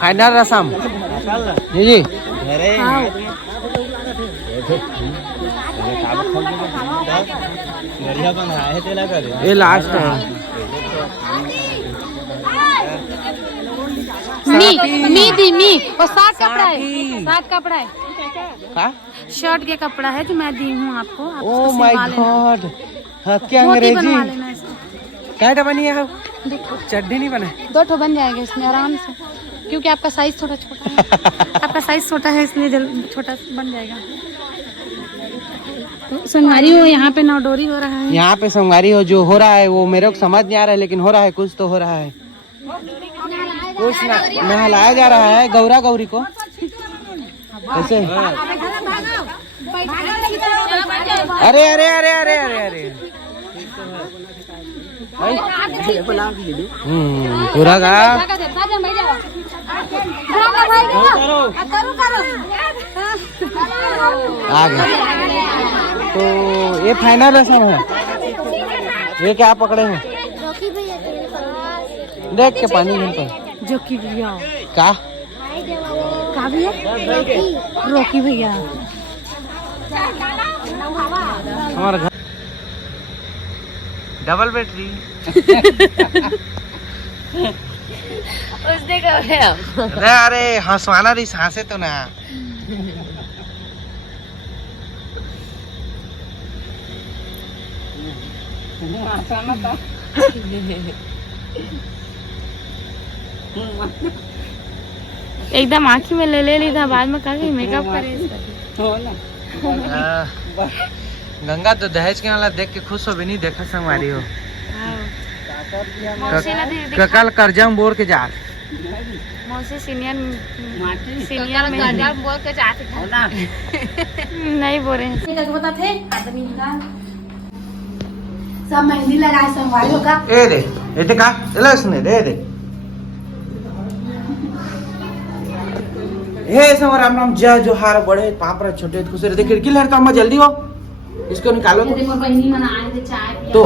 Final रसम जी जी ये last है। मी और साथ कपड़ा है शर्ट के कपड़ा है जो मैं दी हूँ आपको। ओह माय गॉड, क्या अंग्रेजी क्या बनी है? चड्डी नहीं बना? 2 ठो बन जाएगा इसमें आराम से, क्योंकि आपका साइज थोड़ा छोटा है। आपका साइज छोटा है इसलिए छोटा बन जाएगा। संगवारी हो यहाँ पे नौडोरी हो रहा है। यहाँ पे संगवारी हो जो हो रहा है वो मेरे को समझ नहीं आ रहा है, लेकिन हो रहा है, कुछ तो हो रहा है। कुछ नहलाया जा रहा है गौरा गौरी को ऐसे। अरे अरे अरे अरे अरे अरे पूरा का आ गया। तो ये फाइनल रसम है। ये क्या पकड़े हैं? देख के पानी पर जो कि भैया का भैया रोकी भैया हमारा घर डबल बैटरी उसने कहा अरे हंसवाना रही हंसे तो ना। एकदम आँखी में ले ली था, बाद में कहा मेकअप करे। गंगा तो दहेज के वाला देख के खुश हो भी नहीं देखा संगवारी हो। कल करजम बोर के जा सीनियर बोल के जाते नहीं बोल रहे थे। सब मेहंदी लगाए संगवारी होगा। ए दे ये का सुने दे दे हे संग राम राम जय जोहार बड़े पापड़ छोटे खुश रहते। खिड़की लहरता अम्मा जल्दी हो, इसको निकालो। तो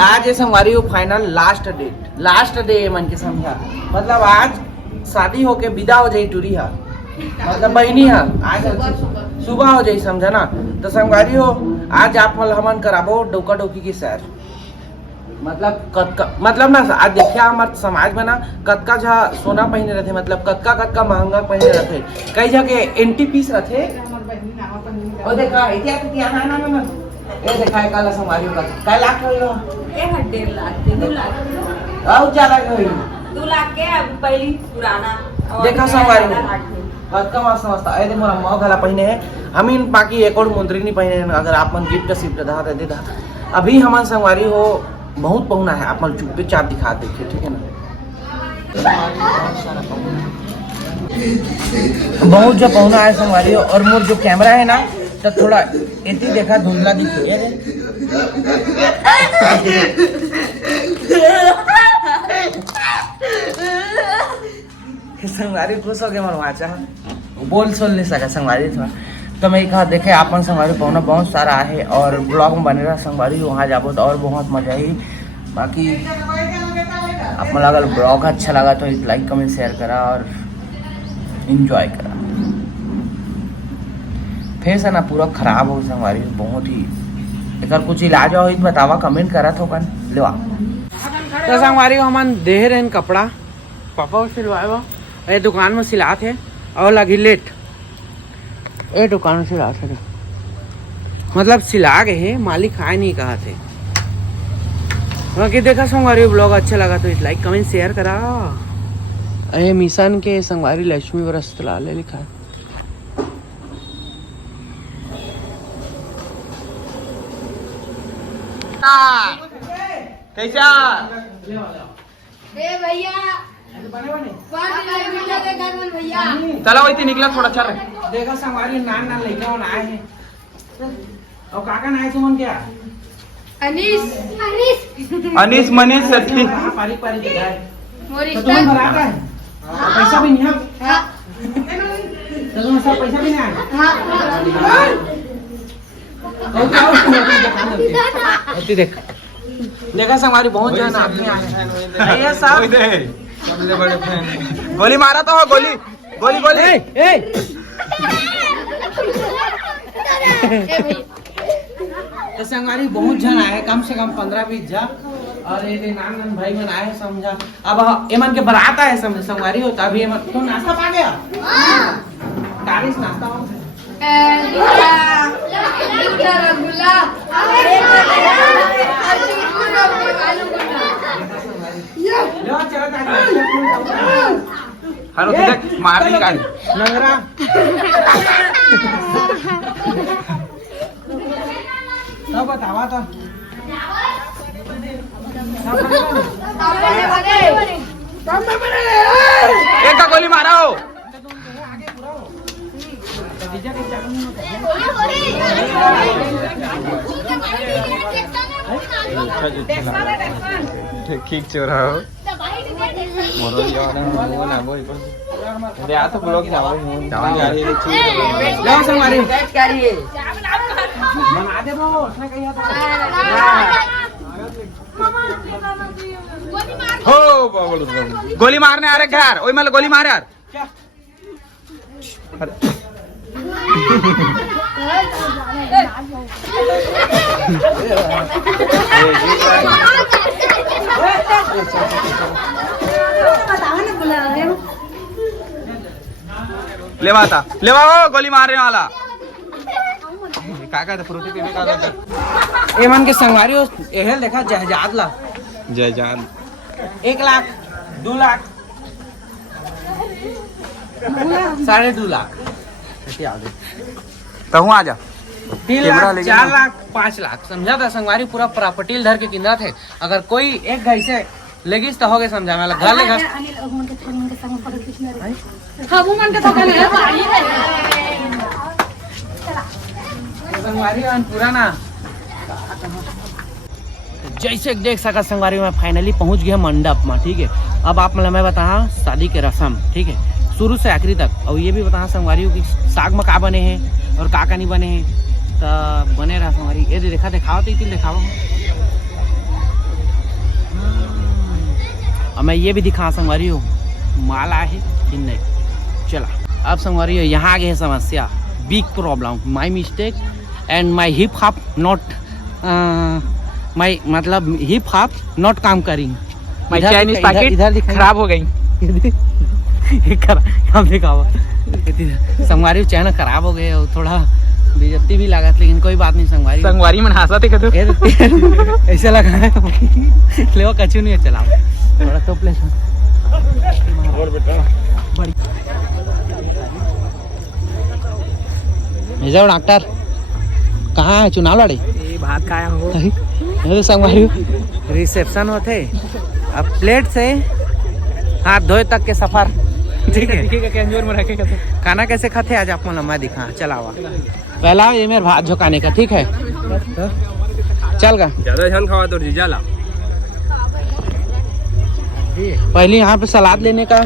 आज ये संगवारी हो फाइनल लास्ट डे मन के समझा, मतलब आज शादी होके विदा हो जाई टूरी है, मतलब बहनी है आज सुबह हो जाई समझा ना। तो संगवारी हो आज आप हमन कराबो डोका डोकी की सैर, मतलब ना आज देखिए हमारे समाज में ना कतका झा सोना पहने रहते, मतलब कतका महंगा पहने रहते, कई जगह एंटी पीस रहते। और देखा ना ये देखा काला संगवारी का काय लाख लो 1.5 लाख 2 लाख और ज्यादा गई 2 लाख के पहली पुराना देखा संगवारी में कतका मस्त मस्त ए दे मोरा मौ गला पहने है। हम इन बाकी एक और मुंदरी नहीं पहने। अगर आप मन गिफ्ट सिफ्ट दा दे दा अभी हमार संगवारी हो बहुत पहुना है, आप मन चुप्पे चाप दिखा देखिए, ठीक है ना। बहुत जो पहुना है संगवारी हो। और मोर जो कैमरा है ना तो थोड़ा इतनी देखा धुंधला दिखी है। संगवारी खुश हो गए मनवाचा बोल सोल नहीं सका संगवारी थोड़ा। तो मैं कहा देखे आपन संगवारी पहुना बहुत सारा है और ब्लॉग में बने रहा संगवारी वहाँ जाबो तो और बहुत मजा ही। बाकी आप मन अगर ब्लॉग अच्छा लगा तो लाइक कमेंट शेयर करा और इंजॉय करा। फेस है ना पूरा खराब हो संगवारी बहुत ही। एक कुछ इलाज हो बतावा कमेंट करा तो कन लेवा। तो संगवारी हमन दे रहे कपड़ा पापा सिलवाए ये दुकान में सिलात है और लगी लेट ये दुकान में सिलात है, मतलब सिला गए है मालिक आए नहीं कहा थे। बाकी देखा संगवारी ब्लॉग अच्छा लगा तो लाइक कमेंट शेयर करा। ये मिशन के संगवारी लक्ष्मी वस्त्रालय लिखा है। कैसा भैया चलो वही निकला थोड़ा अच्छा देखा संगवारी नान नान लड़का आए हैं और काका नाए सुमन क्या अनीस मनीष सती पारी पारी जगह है तो तुम बराबर है पैसा भी नहीं है तो तुम सब पैसा भी नहीं आया देख देखा संगवारी बहुत जन आदमी आए हैं। सबसे बड़े फैन। गोली मारा तो हो, गोली गोली गोली। तो संगवारी बहुत जन आए, कम से कम 15-20 जन, और ये नान भाई मन आए समझा। अब एमन के बारात आए संगवारी होता। अभी एमन तो नाश्ता पा गया। कारिस नाश्ता हो हेलो देख मार दी गाड़ी नंगरा। सब बतावा तो एक का गोली मारा हो। ठीक चोरा हो तो ब्लॉग गोली मारने आ रहे घर वही मतलब गोली मारे यार। लेवा था लेवा हो गोली मारने वाला का फ्रूटी पीने का। एमन के संगवारी हो एहल देखा जयजाद ला जयजाद 1 लाख 2 लाख 2.5 लाख तो हूँ आ जा 3 लाख 4 लाख 5 लाख समझा था। संगवारी पूरा प्रॉपर्टी धर के किंदा थे। अगर कोई एक घर से लेगिस तो हो गए समझा मैं घर ले घर संगवारी पूरा ना जैसे देख सका संगवारी में फाइनली पहुंच गया मंडप में। ठीक है, अब आप मतलब मैं बता शादी के रस्म ठीक है शुरू से आखिरी तक। और ये भी बता संगवारियों की साग में का बने हैं और का नहीं बने हैं तो बने रहा संगवारी। ये देखा दिखाओ तो दिखाओ। और मैं ये भी दिखा संगवारी हो माला है कि नहीं। चला अब संगवारी हो यहाँ आगे है समस्या big problem my mistake and my hip hop not my मतलब हिप हॉप नॉट काम करिंग। माई चाइनीज पैकेट इधर खराब हो गई। संगवारी चैनल खराब हो गए और थोड़ा बेइज्जती भी लगा लेकिन कोई बात नहीं। संगवारी में हंसा थे ऐसा लगा है ले वो कछु नहीं चला थोड़ा तो प्लेस और बेटा जाओ डॉक्टर कहाँ है चुनाव लड़े भात खाया हो संगवारी रिसेप्शन होते अब प्लेट से हाथ धोए तक के सफर ठीक है। खाना कैसे खाते आज आप मैं दिखा चलावा पहला ये मेरे भात झुकाने का ठीक है चल गा ज्यादा ध्यान खावा तो जीजा ला। पहले यहाँ पे सलाद लेने का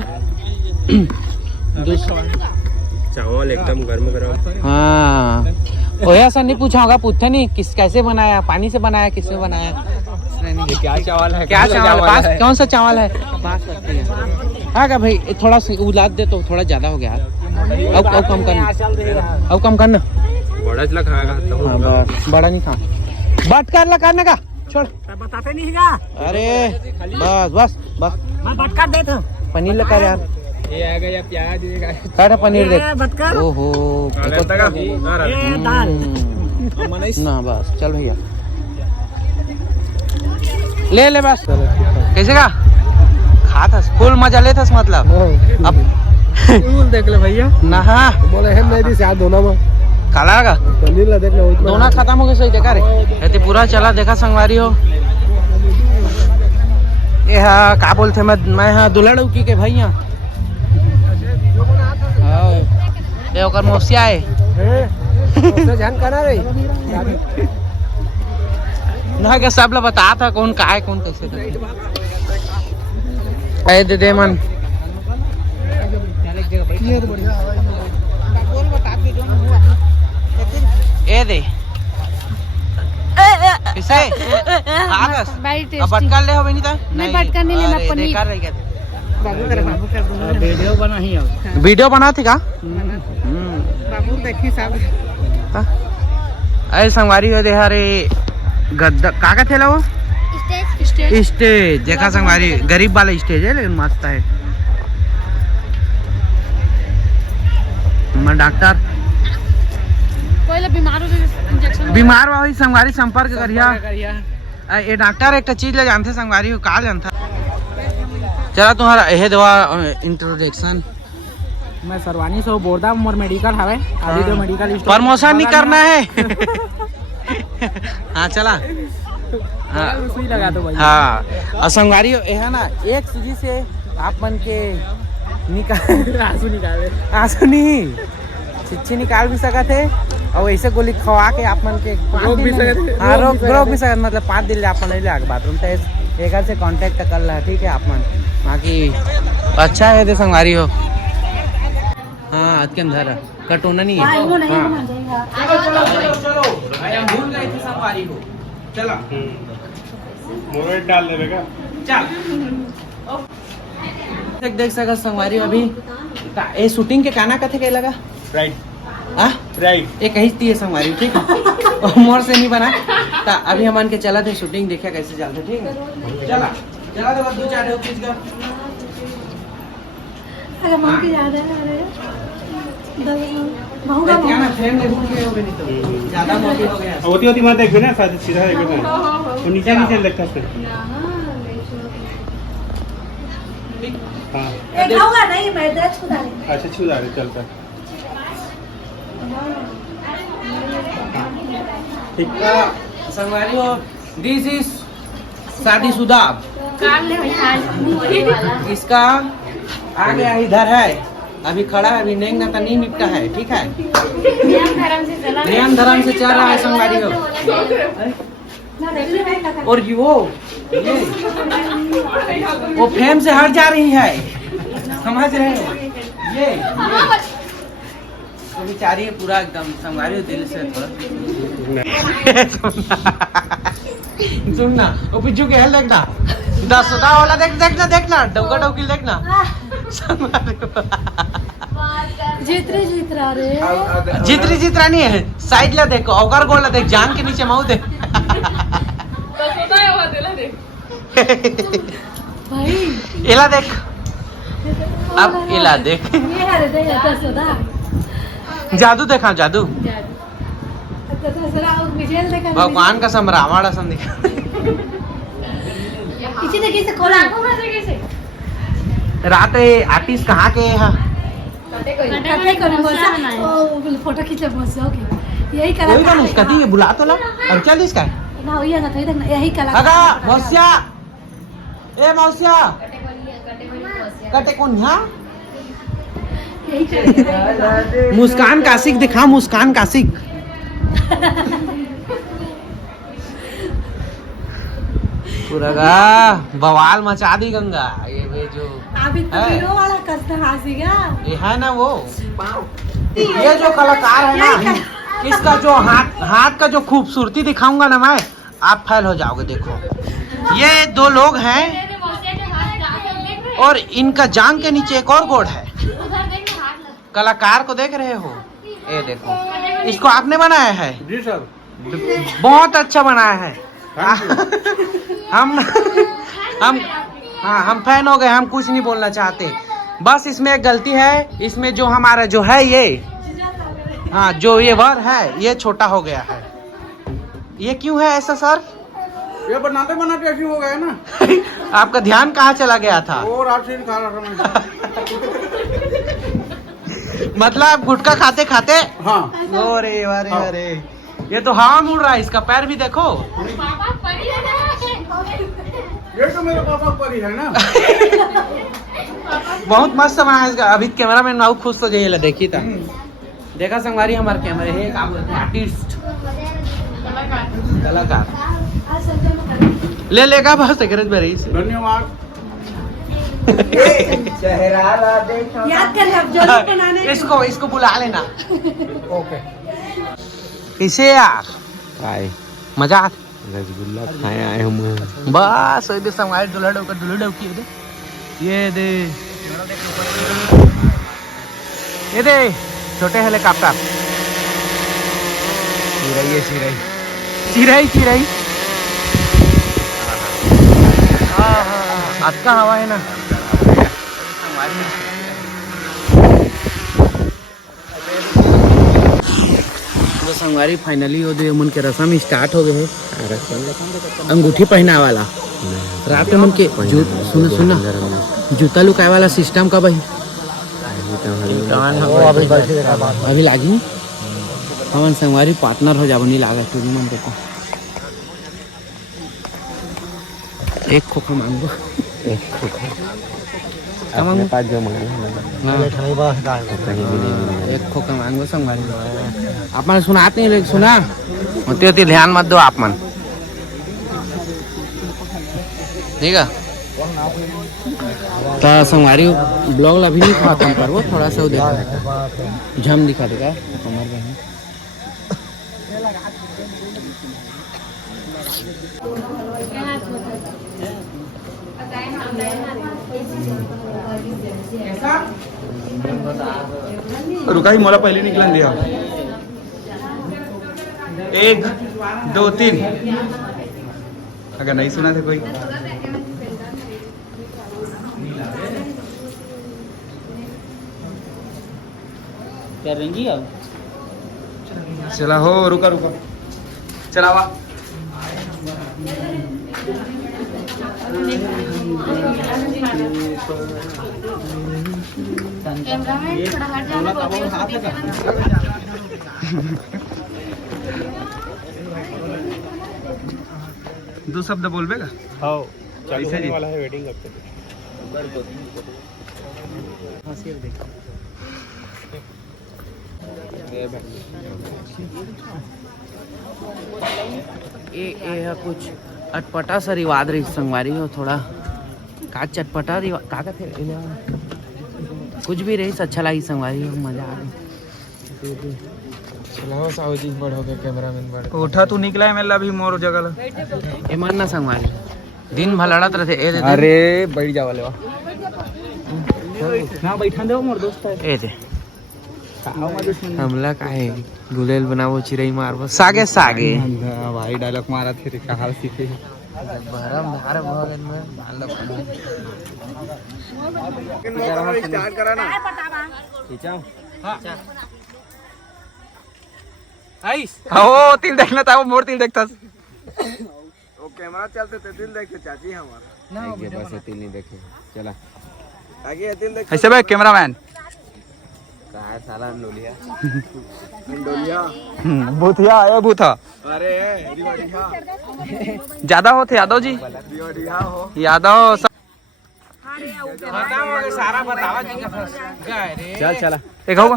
चावल एकदम गर्म गर्म। हाँ ओया सर नहीं पूछा होगा पूछते नहीं किस कैसे बनाया पानी से बनाया किसने बनाया क्या चावल है क्या चावल है कौन सा चावल है बासमती है। हाँ क्या भाई थोड़ा उलाद दे तो थोड़ा ज्यादा हो गया अब कम करना अब कम करना बड़ा खाएगा बड़ा नहीं खा बट कर ला करने का छोड़ बताते नहीं है। अरे बस बस बस मैं बटकर दे था पनीर लगा यार ये आ गया प्याज काटा पनीर दे ओहो ना बस चल भैया ले ले बस कैसे का खाता फुल मजा लेता मतलब अब देख ले भैया नहा बोले हम नहीं दी शायद दोनों में काला का पनीर ला देख ले दोनों खत्म हो गए सही देखा रे ऐसे पूरा चला देखा संगवारी हो ये हाँ का बोलते मैं हाँ दुल्हन की के भैया ये ओकर मौसिया है जान करा रे ना के सब ला बता था कौन का है कौन कैसे ऐ दे मन ए दे इसे अब बटका ले हो नहीं तो नहीं बटका नहीं लेना पनीर वीडियो बना ही वीडियो बना थी का बाबू देखी सब अरे संगवारी हो दे हरे गद्दा का थे वो स्टेज देखा संगवारी गरीब वाला स्टेज है लेकिन मस्त है। मैं डॉक्टर पहले बीमार हुआ संगवारी संपर्क करिया। ये डॉक्टर एक चीज ले जानते संगवारी को कहा जानता। चला तुम्हारा यह दवा इंट्रोडक्शन। मैं सरवानी से बोरदा मोर मेडिकल हवे आदि दो मेडिकल प्रमोशन नहीं करना है। हाँ चला हाँ सुई लगा दो भाई। हाँ और संगवारी यह ना एक सीधी से आप मन के आंसू नहीं छिच्छी निकाल भी सकत है और ऐसे गोली खवा के आप मन के रोक भी सकत। हाँ रोक भी सकत मतलब 5 दिन ले आप नहीं ले बाथरूम तो एक से कांटेक्ट कर रहा है ठीक है आप मन बाकी अच्छा है दे संगवारी हो। हाँ आज के अंदर कटोना नहीं है। चलो भूल गए थे संगवारी को। चलो मोबाइल डाल देगा चल देख सका संगवारी अभी ये शूटिंग के गाना कथे के लगा राइट एक ही थी संगवारी ठीक है मोर से नहीं बना ता अभी हम के चला थे शूटिंग देखा कैसे चलते ठीक है। चला चला तो बस 2-4 ढेउ खींच कर अरे मन की याद है अरे क्या ना फ्रेम में भूल गए हो नहीं तो ज्यादा मोटी हो गया होती होती मत देखो ना सीधा देखो वो नीचे नीचे लगता है हाँ एक होगा नहीं मैं दर्द खुदा अच्छा छुदा रहे चलता ठीक संगवारी हो दिस इज शादीशुदा इसका आ गया इधर है अभी खड़ा है अभी नेंग ना तो नहीं निपटा है ठीक है। नियम धर्म से चल रहा है संगवारी हो। और ये वो फ्रेम से हट जा रही है समझ रहे हो ये तो बेचारी है पूरा एकदम संगवारी हो दिल से थोड़ा सुनना वो पिछू के हेल देखना 10 वाला देखना डौका डौकी देखना जितरा नहीं है साइड ला देखो औकर गोल ला देख जान के नीचे माऊ दे इला देख अब इला देख जादू देखा जादू भगवान का सम रावण सम दिखा रात आर्टिस्ट कहाँ के है फोटो खींचे बस यही कोई तो उसका थी बुला तो ला और चल इसका ना यही कला अगा मौसिया ए मौसिया कटे कौन यहाँ मुस्कान कासिक दिखा मुस्कान कासिक पूरा बवाल मचा दी गंगा ये जो अभी तो हीरो वाला करता हंसीगा ये है ना वो ये जो कलाकार है ना इसका जो हाथ का जो खूबसूरती दिखाऊंगा ना मैं आप फैल हो जाओगे। देखो ये 2 लोग हैं और इनका जांग के नीचे एक और गोड़ है। कलाकार को देख रहे हो ये देखो इसको आपने बनाया है जी सर बहुत अच्छा बनाया है। हम फैन हो गए हम कुछ नहीं बोलना चाहते बस इसमें एक गलती है इसमें जो हमारा जो है ये हाँ जो ये वर है ये छोटा हो गया है। ये क्यों है ऐसा सर ये बनाते बनाते ऐसी हो गया ना आपका ध्यान कहाँ चला गया था और आपसे खा रहा था मतलब आप गुटखा खाते खाते हाँ अरे अरे अरे ये तो हवा मुड़ रहा है इसका पैर भी देखो ये तो मेरे पापा परी है ना बहुत मस्त बना है इसका। अभी कैमरा मैन बहुत खुश हो जाइए देखी था देखा संगवारी हमारे कैमरे है आर्टिस्ट कलाकार ले लेगा बस सेक्रेट में रही धन्यवाद याद कर अब जरूर बनाने इसको बुला लेना ओके कैसे यार काय मजा रसगुल्ला खाए आए हम बस संगवारी दुल्हा डौकी दे ये दे छोटे हेलीकॉप्टर। चिराई आज का हवा है ना। तो संगवारी फाइनली हो गए मन के रस्म स्टार्ट हो गए है। अंगूठी पहना वाला रात में मन के सुना जूता लुकाए वाला सिस्टम का भाई अभी लागी हमन संगवारी पार्टनर हो जाबो नहीं लागे तू मन को एक खोखा मांगो एक खोखा अपने पास जो मांगे एक खोखा मांगो संगवारी अपन सुनात नहीं लेकिन सुना होते होते ध्यान मत दो आप मन ठीक है। तो संगवारी ब्लॉग अभी नहीं खत्म करवो थोड़ा सा देखो झम दिखा देगा कमर में रुका ही मोला पहले निकलन दिया 1 2 3 अगर नहीं सुना था कोई चला हो रुका चला वा दो शब्द बोलबेगा हाँ ऐसे जी वाला है वेटिंग करते ये है कुछ अटपटा सा रिवाज रही संगवारी हो थोड़ा का चटपटा रिवाज का थे कुछ भी रही अच्छा लगी संगवारी हो मजा आ गई। चलाओ साहू जी बड़ हो गए कैमरामैन बड़ उठा तू निकला है मेला भी मोर जगह ए मन ना संगवारी दिन भर लड़त रहे ए दे अरे बैठ जा वाले ना बैठा दो मोर दोस्त है ए दे हमला का है गुलेल बनावो चिरई मारबो सागे सागे भाई डायलॉग मारा थे का हाल सीखे भरम धार भगन में बालक स्टार्ट करा ना हो तिल देखना था वो मोर तिल देखता वो कैमरा चलते थे दिल देखे चाची हमारा ना बस तिल नहीं देखे चला आगे दिल देख ऐसे भाई कैमरामैन काय साला लोलिया भूतिया आया भूता अरे ज्यादा होते यादव जी यादव सारा बतावा जी का चल चला एक होगा